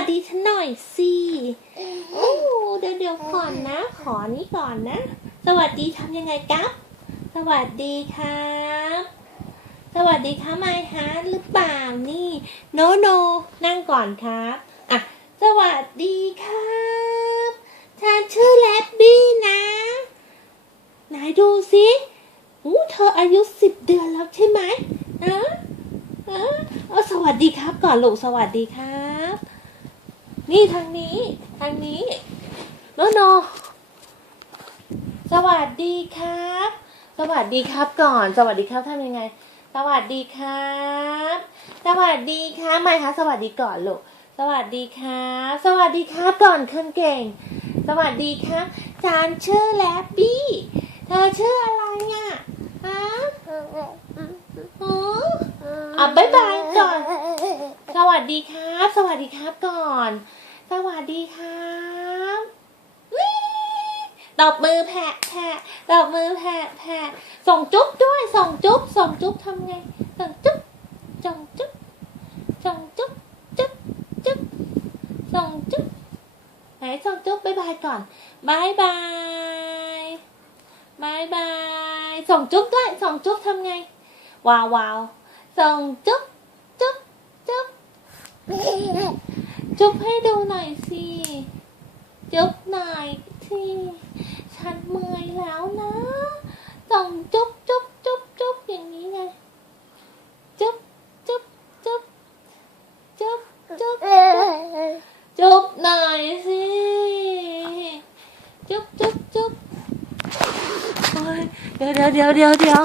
สดีฉันหน่อยสิโอ้เดี๋ยวเดี๋ยวก่อนนะ ขอนี้ก่อนนะ สวัสดีทำยังไงครับ สวัสดีครับ สวัสดีครับไมฮาร์หรือเปล่านี่ โนโน นั่งก่อนครับอะสวัสดีครับฉันชื่อแลบบี้นะไหนดูสิอู้เธออายุสิบเดือนแล้วใช่ไหมอะอะเออสวัสดีครับก่อนลูกสวัสดีครับ นี่ทางนี้ ทางนี้โนโนสวัสดีครับ สวัสดีครับก่อน สวัสดีครับทำยังไง สวัสดีครับ สวัสดีครับไม่คะสวัสดีก่อนลูกสวัสดีครับ สวัสดีครับก่อนคนเก่ง สวัสดีครับจานชื่อแลบบี้เธอชื่ออะไรอะฮะอ๋ออะบ๊ายบายก่อน สวัสดีครับ สวัสดีครับก่อน สวัสดีครับวิตบมือแผะแผะตบมือแผะแผะส่งจุ๊บด้วยส่งจุ๊บส่งจุ๊บทำไงส่งจุ๊บส่งจุ๊บส่งจุ๊บจุ๊บจุ๊บส่งจุ๊บไหนส่งจุ๊บบายบายก่อนบายบายบายบายส่งจุ๊บด้วยส่งจุ๊บทำไงว้าวว้าวส่งจุ๊บจุ๊บจุ๊บ จุ๊บให้ดูหน่อยสิจุ๊บหน่อยสิฉันเมื่อยแล้วนะส่งจุ๊บจุ๊บจุ๊บจุ๊บอย่างนี้ไงจุ๊บจุ๊บจุ๊บจุ๊บจุ๊บจุ๊บหน่อยสิจุ๊บจุ๊บจุ๊บเดี๋ยวเดี๋ยวเดี๋ยวเดี๋ยว